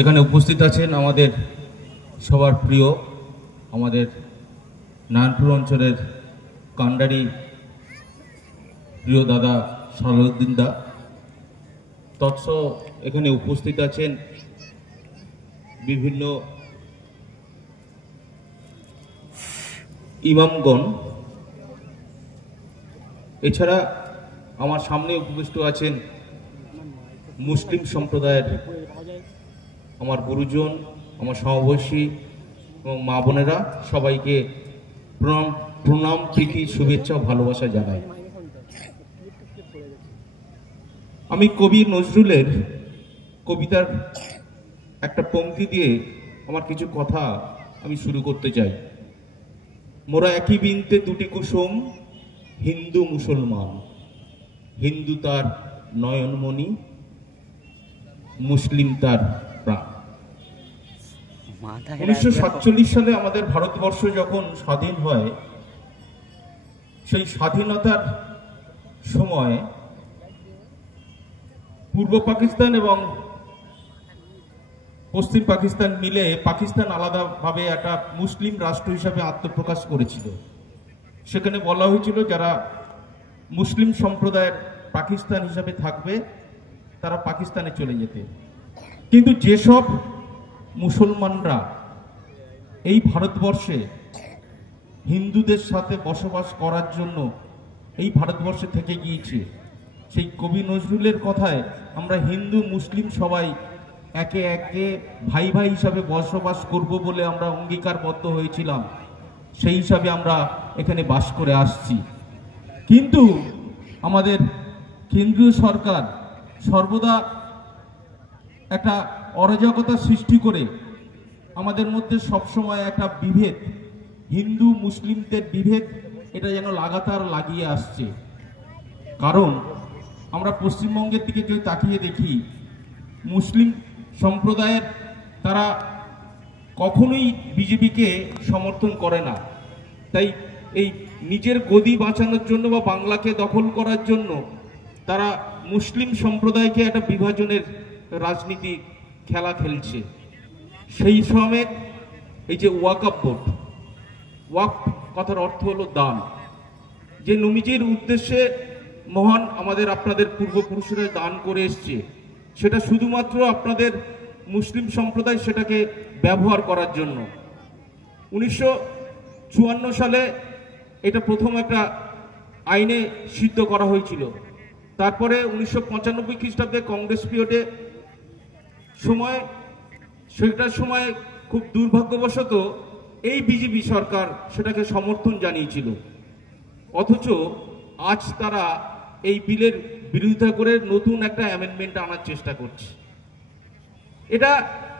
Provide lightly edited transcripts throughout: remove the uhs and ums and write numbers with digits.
এখানে উপস্থিত আছেন আমাদের সবার প্রিয় আমাদের নারায়ণপুর অঞ্চলের কান্ডারি প্রিয় দাদা সালাউদ্দিন দা। তৎস এখানে উপস্থিত আছেন বিভিন্ন ইমামগণ। এছাড়া আমার সামনে উপবিষ্ট আছেন মুসলিম সম্প্রদায়ের আমার গুরুজন, আমার সমবয়সী এবং মা বোনেরা, সবাইকে প্রণাম প্রীতি শুভেচ্ছা ও ভালোবাসা জানাই। আমি কবি নজরুলের কবিতার একটা পংক্তি দিয়ে আমার কিছু কথা আমি শুরু করতে চাই। মোরা একই বৃন্তে দুটি কুসুম, হিন্দু মুসলমান, হিন্দু তার নয়নমণি, মুসলিম তার প্রাণ। 1947 সালে আমাদের ভারতবর্ষ যখন স্বাধীন হয়, সেই স্বাধীনতার সময় পূর্ব পাকিস্তান এবং পশ্চিম পাকিস্তান মিলে পাকিস্তান আলাদাভাবে একটা মুসলিম রাষ্ট্র হিসাবে আত্মপ্রকাশ করেছিল। সেখানে বলা হয়েছিল যারা মুসলিম সম্প্রদায়ের পাকিস্তান হিসাবে থাকবে তারা পাকিস্তানে চলে যেতে। কিন্তু যেসব মুসলমানরা এই ভারতবর্ষে হিন্দুদের সাথে বসবাস করার জন্য এই ভারতবর্ষে থেকে গিয়েছে, সেই কবি নজরুলের কথায় আমরা হিন্দু মুসলিম সবাই একে একে ভাই ভাই হিসাবে বসবাস করব বলে আমরা অঙ্গীকারবদ্ধ হয়েছিলাম। সেই হিসাবে আমরা এখানে বাস করে আসছি। কিন্তু আমাদের কেন্দ্রীয় সরকার সর্বদা একটা অরাজকতা সৃষ্টি করে আমাদের মধ্যে সবসময় একটা বিভেদ, হিন্দু মুসলিমদের বিভেদ, এটা যেন লাগাতার লাগিয়ে আসছে। কারণ আমরা পশ্চিমবঙ্গের দিকে কেউ তাকিয়ে দেখি, মুসলিম সম্প্রদায়ের তারা কখনোই বিজেপিকে সমর্থন করে না। তাই এই নিজের গদি বাঁচানোর জন্য বা বাংলাকে দখল করার জন্য তারা মুসলিম সম্প্রদায়কে একটা বিভাজনের রাজনীতি খেলা খেলছে। সেই সময় এই যে ওয়াকফ বোর্ড, ওয়াকফ কথার অর্থ হলো দান, যে নবীজির উদ্দেশ্যে মহান আমাদের আপনাদের পূর্বপুরুষরা দান করে এসছে, সেটা শুধুমাত্র আপনাদের মুসলিম সম্প্রদায় সেটাকে ব্যবহার করার জন্য। 1954 সালে এটা প্রথম একটা আইনে সিদ্ধ করা হয়েছিল। তারপরে 1995 খ্রিস্টাব্দে কংগ্রেস পিরিয়ডে সেটার সময় খুব দুর্ভাগ্যবশত এই বিজেপি সরকার সেটাকে সমর্থন জানিয়েছিল। অথচ আজ তারা এই বিলের বিরোধিতা করে নতুন একটা অ্যামেন্ডমেন্ট আনার চেষ্টা করছে। এটা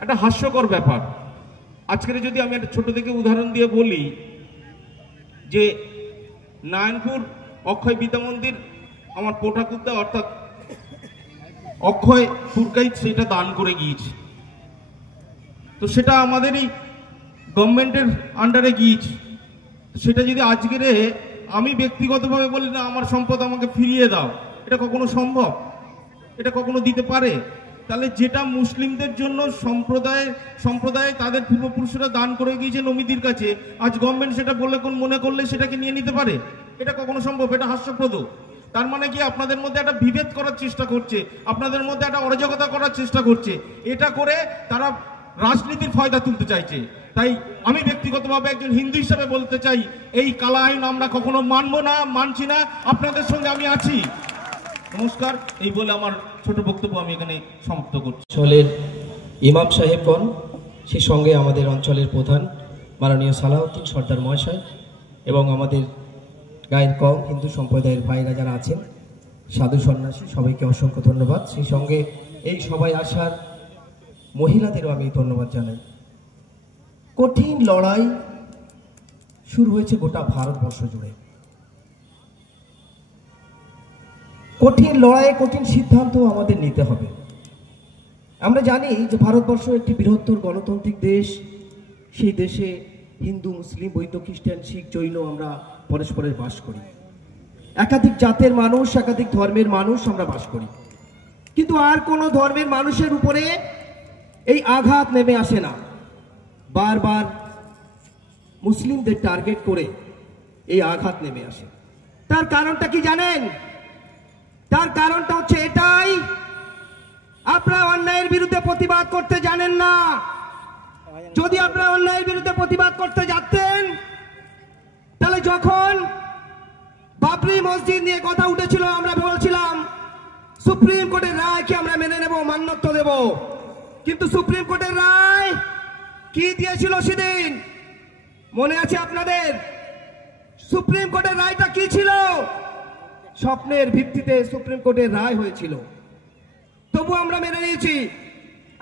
একটা হাস্যকর ব্যাপার। আজকের যদি আমি একটা ছোট থেকে উদাহরণ দিয়ে বলি যে নারায়ণপুর অক্ষয় বিদ্যা মন্দির আমার পোটাকুদ্দা অর্থাৎ অক্ষয় পুরকাইত সেটা দান করে গিয়েছে, তো সেটা আমাদেরই গভর্নমেন্টের আন্ডারে গিয়েছে। সেটা যদি আজকের আমি ব্যক্তিগতভাবে বলি না আমার সম্পদ আমাকে ফিরিয়ে দাও, এটা কখনো সম্ভব? এটা কখনো দিতে পারে? তাহলে যেটা মুসলিমদের জন্য সম্প্রদায় তাদের পূর্বপুরুষরা দান করে গিয়েছে নবীদের কাছে, আজ গভর্নমেন্ট সেটা বলে মনে করলে সেটাকে নিয়ে নিতে পারে? এটা কখনো সম্ভব? এটা হাস্যপ্রদ। তার মানে কি আপনাদের মধ্যে একটা বিভেদ করার চেষ্টা করছে, আপনাদের মধ্যে একটা অরাজকতা করার চেষ্টা করছে। এটা করে তারা রাজনীতির ফায়দা তুলতে চাইছে। তাই আমি ব্যক্তিগতভাবে একজন হিন্দু হিসাবে বলতে চাই, এই কালা আইন আমরা কখনো মানবো না, মানছি না, আপনাদের সঙ্গে আমি আছি। নমস্কার, এই বলে আমার ছোট বক্তব্য আমি এখানে সমাপ্ত করছি। অঞ্চলের ইমাম সাহেবগণ, সেই সঙ্গে আমাদের অঞ্চলের প্রধান মাননীয় সালাউদ্দিন সর্দার মহাশয় এবং আমাদের গায়ের কম হিন্দু সম্প্রদায়ের ভাইরা যারা আছেন, সাধু সন্ন্যাসী, সবাইকে অসংখ্য ধন্যবাদ। সেই সঙ্গে এই সবাই আসার মহিলাদেরও আমি ধন্যবাদ জানাই। কঠিন লড়াই শুরু হয়েছে গোটা ভারতবর্ষ জুড়ে। কঠিন লড়াইয়ে কঠিন সিদ্ধান্ত আমাদের নিতে হবে। আমরা জানি যে ভারতবর্ষ একটি বৃহত্তর গণতান্ত্রিক দেশ। সেই দেশে হিন্দু, মুসলিম, বৌদ্ধ, খ্রিস্টান, শিখ, জৈন আমরা পরস্পরের বাস করি। একাধিক জাতের মানুষ, একাধিক ধর্মের মানুষ আমরা বাস করি। কিন্তু আর কোনো ধর্মের মানুষের উপরে এই আঘাত নেমে আসে না, বারবার মুসলিমদের টার্গেট করে এই আঘাত নেমে আসে। তার কারণটা কি জানেন? তার কারণটা হচ্ছে এটাই, আপনারা অন্যায়ের বিরুদ্ধে প্রতিবাদ করতে জানেন না। যদি আপনারা অন্যায়ের বিরুদ্ধে প্রতিবাদ করতে যেতেন, তাহলে যখন বাবরি মসজিদ নিয়ে কথা উঠেছিল আমরা বলছিলাম সুপ্রিম কোর্টের রায়কে আমরা মেনে নেব, মান্যত্ব দেব। কিন্তু সুপ্রিম কোর্টের রায় কি দিয়েছিল সেদিন মনে আছে আপনাদের? সুপ্রিম কোর্টের রায়টা কি ছিল? স্বপ্নের ভিত্তিতে সুপ্রিম কোর্টের রায় হয়েছিল। তবু আমরা মেনে নিয়েছি।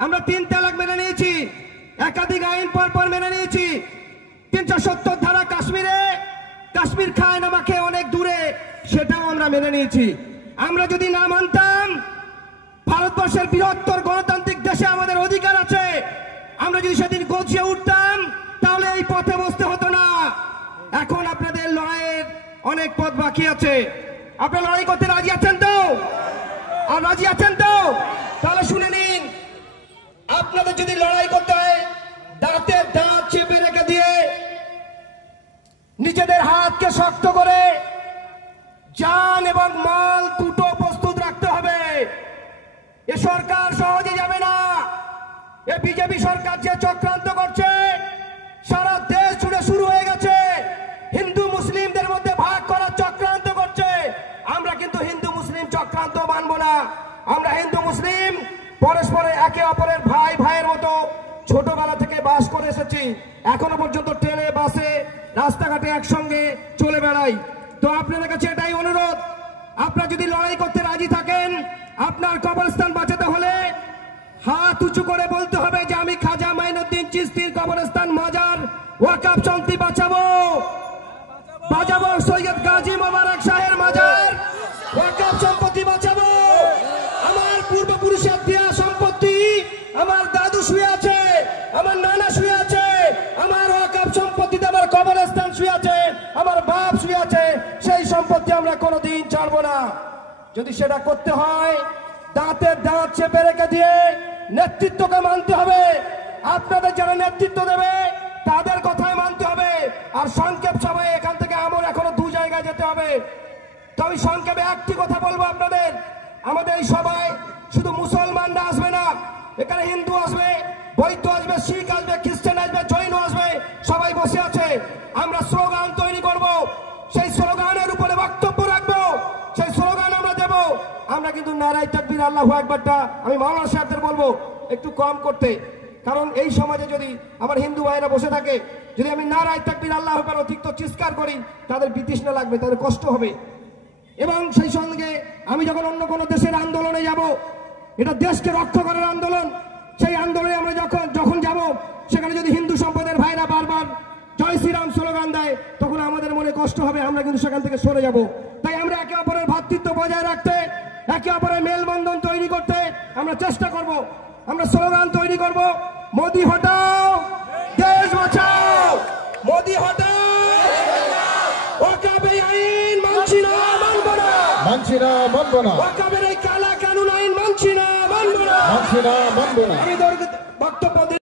আমরা 3 তালাক মেনে নিয়েছি, একাধিক আইন পর মেনে নিয়েছি। 370 ধারা কাশ্মীর খায় নামাকে অনেক দূরে, সেটাও আমরা মেনে নিয়েছি। আমরা যদি না মানতাম, ভারতবর্ষের বৃহত্তর গণতান্ত্রিক দেশে আমাদের অধিকার আছে, আমরা যদি সেদিন গছিয়ে উঠতাম, তাহলে এই পথে বসতে হতো না। এখন আপনাদের লড়াইয়ের অনেক পথ বাকি আছে। আপনারা লড়াই করতে রাজি আছেন তো? আর রাজি আছেন তো? তাহলে শুনে নিন, আপনাদের যদি লড়াই করতে হয়, দাঁতে দাঁত চেপে রেখে দিয়ে নিজেদের হাতকে শক্ত করে জান এবং মাল দুটো প্রস্তুত রাখতে হবে। এ সরকার সহজে যাবে না। এ বিজেপি সরকার যে চক্রান্ত করছে সারা দেশ জুড়ে শুরু হয়ে গেছে। হিন্দু মুসলিমদের মধ্যে ভাগ করার চক্রান্ত করছে। আমরা কিন্তু হিন্দু মুসলিম চক্রান্ত মানব না। আমরা হিন্দু মুসলিম পরস্পরে একে অপরের ভাইয়ের মতো ছোটবেলা থেকে বাস করে এসেছি। এখনো পর্যন্ত ট্রেনে বাসে রাস্তাঘাটে একসঙ্গে চলে বেড়াই। তো আপনাদের কাছে এটাই অনুরোধ, আপনারা যদি লড়াই করতে রাজি থাকেন, আপনার কবরস্থান বাঁচাতে হলে হাত উঁচু করে বলতে হবে যে আমি খাজা মাইনুদ্দিন চিশতির কবরস্থান মাজার ওয়াকফ সম্পত্তি বাঁচাবো। সৈয়দ গাজী মোবারক শাহের মাজার ওয়াকফ সম্পত্তি বাঁচাবো। আমার পূর্বপুরুষের দেয়া সম্পত্তি, আমার দাদু শুয়ে আছে, আমার নানা শুয়ে আছে, আমার ওয়াকফ সম্পত্তিতে আমার কবরস্থান শুয়ে আছে, আমার বাপ শুয়ে আছে। সেই সম্পত্তি আমরা কোনোদিন ছাড়বো না। যদি সেটা করতে হয়, দাঁতের দাঁত চেপে রেখে দিয়ে নেতৃত্বকে মানতে হবে। আপনাদের যারা নেতৃত্ব দেবে তাদের কথাই মানতে হবে। আর সংক্ষেপ সভায় এখান থেকে আমার এখনো 2 জায়গায় যেতে হবে। তো আমি সংক্ষেপে একটি কথা বলবো আপনাদের, আমাদের এই সভায় শুধু মুসলমানরা আসবে না, এখানে হিন্দু আসবে, বৌদ্ধ আসবে, শিখ আসবে, খ্রিস্টান আসবে, জৈন আসবে, সবাই বসে আছে। আমরা স্লোগান তৈরি করব, সেই স্লোগানের উপরে বক্তব্য রাখবো, সেই স্লোগান আমরা দেব। আমরা কিন্তু নারায়ে তাকবীর আল্লাহু আকবারটা আমি মাওলানা সাহেবদের বলবো একটু কম করতে। কারণ এই সমাজে যদি আমার হিন্দু ভাইরা বসে থাকে, যদি আমি নারায়ে তাকবীর আল্লাহু আকবার অতিরিক্ত চিৎকার করি, তাদের বিতৃষ্ণা লাগবে, তাদের কষ্ট হবে। এবং সেই সঙ্গে আমি যখন অন্য কোনো দেশের আন্দোলনে যাব, এটা দেশকে রক্ষা করার আন্দোলন, সেই আন্দোলনে আমরা যখন যাব, সেখানে যদি হিন্দু সম্প্রদায়ের ভাইরা বারবার জয় শ্রীরাম স্লোগান দেয়, তখন আমাদের মনে কষ্ট হবে, আমরা কিন্তু সেখান থেকে সরে যাব। তাই আমরা একে অপরের ভ্রাতৃত্ব বজায় রাখতে, একে অপরের মেলবন্ধন তৈরি করতে আমরা চেষ্টা করব। আমরা স্লোগান তৈরি করব, মোদি হটাও দেশ বাঁচাও, মোদি হটাও ওয়াকফ আইন মানছি না, মানব না, মানছি না, মানব না, ওয়াকফের এই কালা কানুন আইন মানছি না, মানব না, মানছি না, মানব না। আমি